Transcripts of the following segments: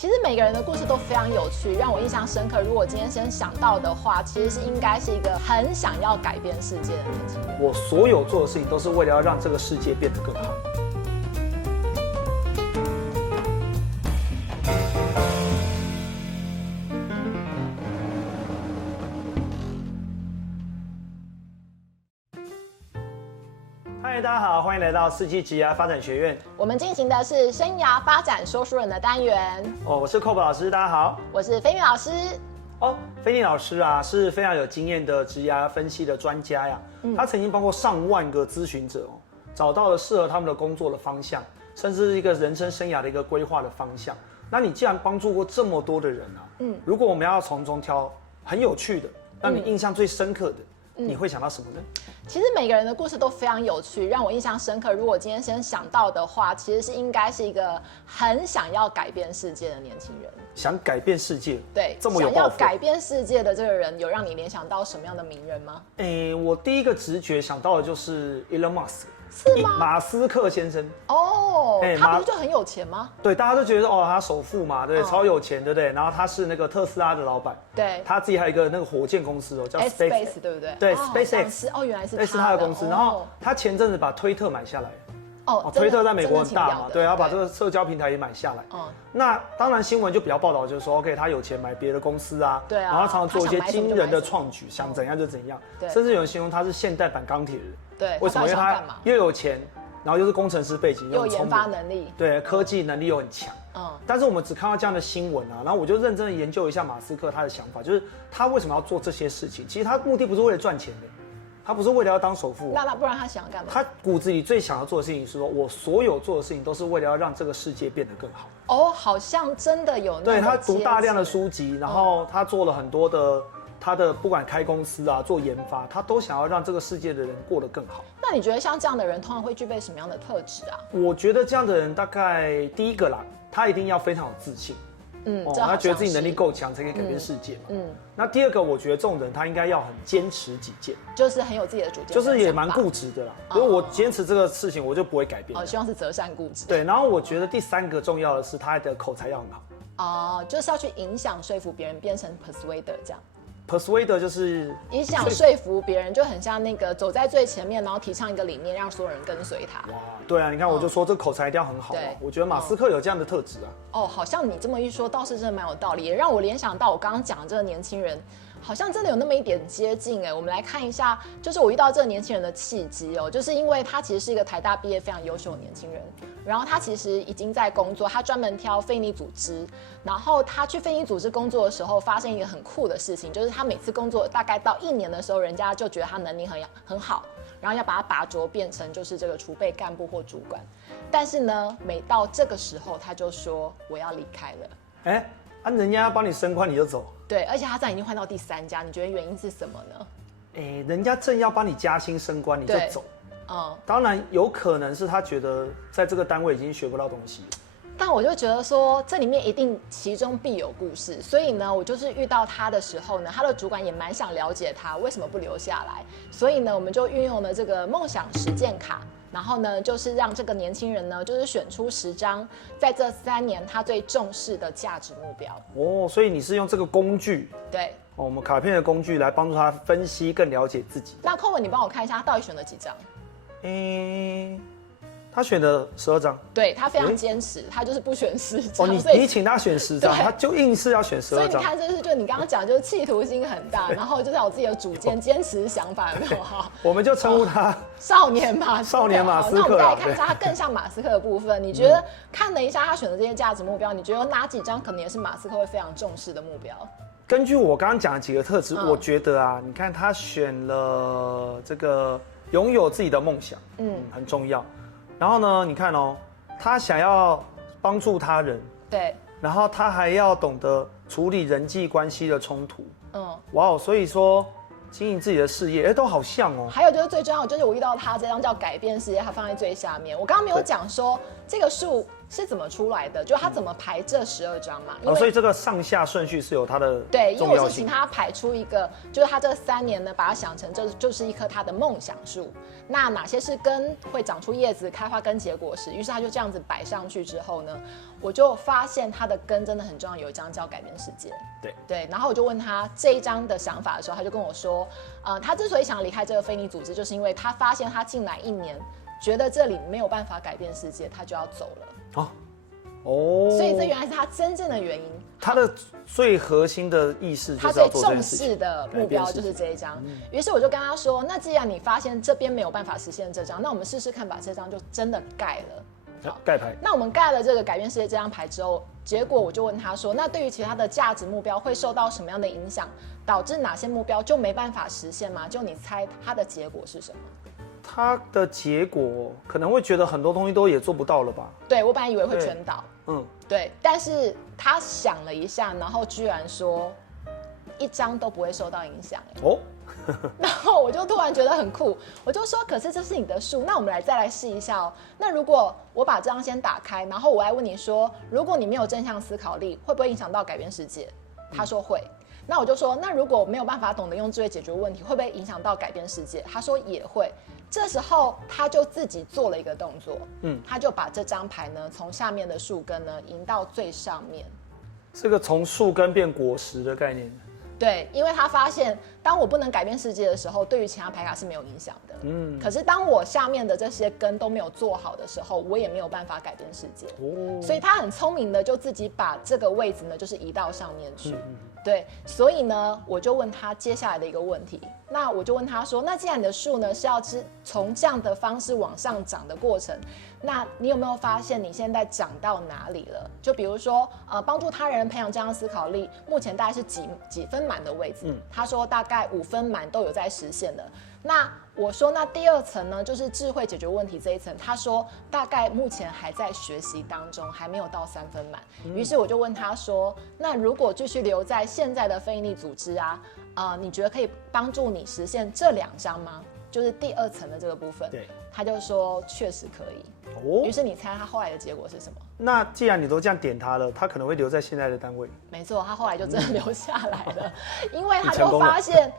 其实每个人的故事都非常有趣，让我印象深刻。如果今天先想到的话，其实是应该是一个很想要改变世界的年轻人。我所有做的事情都是为了要让这个世界变得更好。嗨，大家好，欢迎来到世纪职涯发展学院。我们进行的是生涯发展说书人的单元。我是 Kobe 老师，大家好。我是菲米老师。菲尼老师啊，是非常有经验的职涯分析的专家呀。他曾经帮过上万个咨询者找到了适合他们的工作的方向，甚至是一个人生生涯的一个规划的方向。那你既然帮助过这么多的人啊，如果我们要从中挑很有趣的，让你印象最深刻的，你会想到什么呢？其实每个人的故事都非常有趣，让我印象深刻。如果今天先想到的话，其实是应该是一个很想要改变世界的年轻人。想改变世界，对，这么有抱负。想要改变世界的这个人，有让你联想到什么样的名人吗？我第一个直觉想到的就是 Elon Musk， 是吗？马斯克先生。他不是就很有钱吗？对，大家都觉得他首富嘛，对，超有钱，对不对？然后他是那个特斯拉的老板，对，他自己还有一个那个火箭公司叫 SpaceX， 对不对？对，SpaceX，原来是他的公司。然后他前阵子把推特买下来。推特在美国很大嘛，对，要把这个对社交平台也买下来。那当然新闻就比较报道，就是说 ，OK， 他有钱买别的公司啊，对啊，然后常常做一些惊人的创举，想怎样就怎样，甚至有人形容他是现代版钢铁人。对，为什么？因为他又有钱，然后又是工程师背景，又有研发能力，对，科技能力又很强。但是我们只看到这样的新闻啊，然后我就认真的研究一下马斯克他的想法，就是他为什么要做这些事情？其实他目的不是为了赚钱的。他不是为了要当首富，那不然他想要干嘛？他骨子里最想要做的事情是说，我所有做的事情都是为了要让这个世界变得更好。好像真的有那么对，他读大量的书籍，然后他做了很多的他的不管开公司啊，做研发，他都想要让这个世界的人过得更好。那你觉得像这样的人通常会具备什么样的特质啊？我觉得这样的人大概第一个啦，他一定要非常有自信。他觉得自己能力够强，才可以改变世界嘛。那第二个，我觉得这种人他应该要很坚持己见，就是很有自己的主见，就是也蛮固执的啦。因为我坚持这个事情，我就不会改变。希望是择善固执。对，然后我觉得第三个重要的是他的口才要很好。就是要去影响说服别人，变成 persuader 这样。persuader 就是影响说服别人，就很像那个走在最前面，然后提倡一个理念，让所有人跟随他。哇，对啊，你看我就说这个口才一定要很好。我觉得马斯克有这样的特质啊。好像你这么一说，倒是真的蛮有道理，也让我联想到我刚刚讲的这个年轻人。好像真的有那么一点接近我们来看一下，就是我遇到这个年轻人的契机就是因为他其实是一个台大毕业非常优秀的年轻人，然后他其实已经在工作，他专门挑非营利组织，然后他去非营利组织工作的时候，发生一个很酷的事情，就是他每次工作大概到1年的时候，人家就觉得他能力很好，然后要把他拔擢变成就是这个储备干部或主管，但是呢，每到这个时候他就说我要离开了。人家要帮你升官你就走。对，而且他这样已经换到第3家，你觉得原因是什么呢？人家正要帮你加薪升官你就走。当然有可能是他觉得在这个单位已经学不到东西了。但我就觉得说，这里面一定其中必有故事，所以呢，我就是遇到他的时候呢，他的主管也蛮想了解他为什么不留下来，所以呢，我们就运用了这个梦想实践卡，然后呢，就是让这个年轻人呢，就是选出10张，在这3年他最重视的价值目标。所以你是用这个工具，对，我们卡片的工具来帮助他分析，更了解自己。那寇文，你帮我看一下，他到底选了几张？他选了12张，对，他非常坚持，他就是不选10张。你请他选10张，他就硬是要选12张。所以你看，这是就你刚刚讲，就是企图心很大，然后就是有自己的主见，坚持想法，有没有好？我们就称呼他少年马斯克。少年马斯克。那我们再来看一下他更像马斯克的部分。你觉得看了一下他选的这些价值目标，你觉得有哪几张可能也是马斯克会非常重视的目标？根据我刚刚讲的几个特质，我觉得啊，你看他选了这个拥有自己的梦想，很重要。然后呢，你看他想要帮助他人，对，然后他还要懂得处理人际关系的冲突，所以说经营自己的事业，都好像还有就是最重要的就是我遇到他这张叫改变世界，他放在最下面。我刚刚没有讲说这个数是怎么出来的，就他怎么排这12张嘛。所以这个上下顺序是有它的对，因重要性。为我是请他排出一个，就是他这3年呢，把它想成这就是一棵他的梦想树。那哪些是根会长出叶子、开花、跟结果实？于是他就这样子摆上去之后呢，我就发现他的根真的很重要，有一张叫改变世界。对，然后我就问他这一章的想法的时候，他就跟我说，他之所以想离开这个非营利组织，就是因为他发现他进来1年，觉得这里没有办法改变世界，他就要走了。所以这原来是他真正的原因。他的最核心的意识就是他最要做这件重事情，视的目标就是这一章。于是我就跟他说，那既然你发现这边没有办法实现这张，那我们试试看把这张就真的盖了。盖牌。那我们盖了这个改变世界这张牌之后，结果我就问他说，那对于其他的价值目标会受到什么样的影响，导致哪些目标就没办法实现吗？就你猜它的结果是什么？他的结果可能会觉得很多东西都也做不到了吧？对，我本来以为会全倒，对，但是他想了一下，然后居然说1张都不会受到影响。然后我就突然觉得很酷，我就说，可是这是你的树，那我们再来试一下哦。那如果我把这张先打开，然后我来问你说，如果你没有正向思考力，会不会影响到改变世界？他说会。那我就说，那如果没有办法懂得用智慧解决问题，会不会影响到改变世界？他说也会。这时候他就自己做了一个动作，他就把这张牌呢从下面的树根呢引到最上面，这个从树根变果实的概念。对，因为他发现，当我不能改变世界的时候，对于其他牌卡是没有影响的。可是当我下面的这些根都没有做好的时候，我也没有办法改变世界。所以他很聪明的就自己把这个位置呢，就是移到上面去。对，所以呢，我就问他接下来的一个问题。那我就问他说，那既然你的树呢是要从这样的方式往上涨的过程，那你有没有发现你现在涨到哪里了？就比如说，帮助他人培养这样思考力，目前大概是几分满的位置？他说大概5分满都有在实现的。那我说，那第2层呢，就是智慧解决问题这一层。他说大概目前还在学习当中，还没有到3分满。于是我就问他说，那如果继续留在现在的非营利组织啊，你觉得可以帮助你实现这2张吗？就是第2层的这个部分。对，他就说确实可以。于是你猜他后来的结果是什么？那既然你都这样点他了，他可能会留在现在的单位。没错，他后来就真的留下来了，因为他就发现。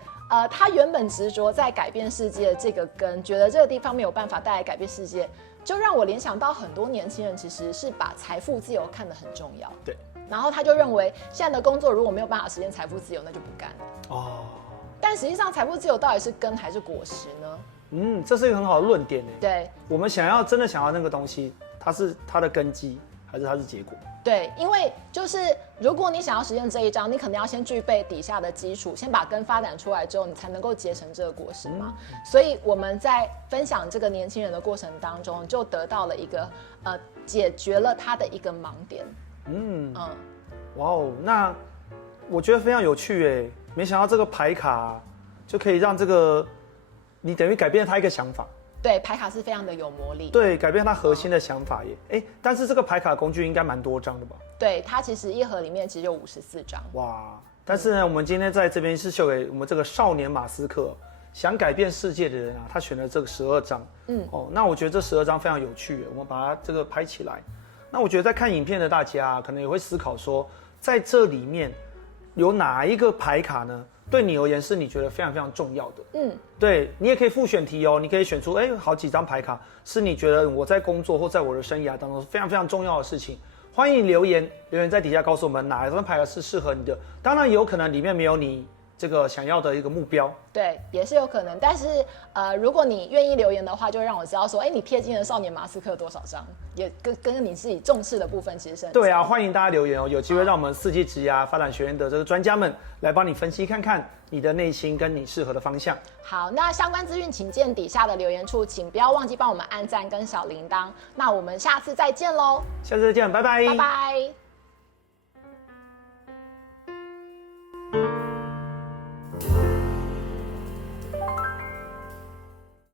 他原本执着在改变世界这个根，觉得这个地方没有办法带来改变世界，就让我联想到很多年轻人其实是把财富自由看得很重要。对，然后他就认为现在的工作如果没有办法实现财富自由，那就不干了。但实际上财富自由到底是根还是果实呢？这是一个很好的论点呢。对，我们真的想要那个东西，它是它的根基，还是它是结果？对，因为就是如果你想要实现这一章，你可能要先具备底下的基础，先把根发展出来之后，你才能够结成这个果实嘛。所以我们在分享这个年轻人的过程当中，就得到了一个解决了他的一个盲点。哇哦，那我觉得非常有趣哎，没想到这个牌卡就可以让这个你等于改变他一个想法。对，牌卡是非常的有魔力。对，改变他核心的想法耶。但是这个牌卡工具应该蛮多张的吧？对，它其实一盒里面其实就54张。哇！但是呢，我们今天在这边是秀给我们这个少年马斯克想改变世界的人啊，他选了这个12张。那我觉得这12张非常有趣，我们把它这个拍起来。那我觉得在看影片的大家可能也会思考说，在这里面有哪一个牌卡呢？对你而言是你觉得非常非常重要的，对你也可以复选题哦，你可以选出好几张牌卡是你觉得我在工作或在我的生涯当中非常非常重要的事情，欢迎留言在底下告诉我们哪一张牌卡是适合你的，当然有可能里面没有你这个想要的一个目标，对，也是有可能。但是如果你愿意留言的话，就让我知道说，你贴近了少年马斯克多少张，也跟你自己重视的部分其实是很对啊，欢迎大家留言哦，有机会让我们4季职涯发展学院的这个专家们来帮你分析看看你的内心跟你适合的方向。好，那相关资讯请见底下的留言处，请不要忘记帮我们按赞跟小铃铛。那我们下次再见喽，下次再见，拜拜，拜拜。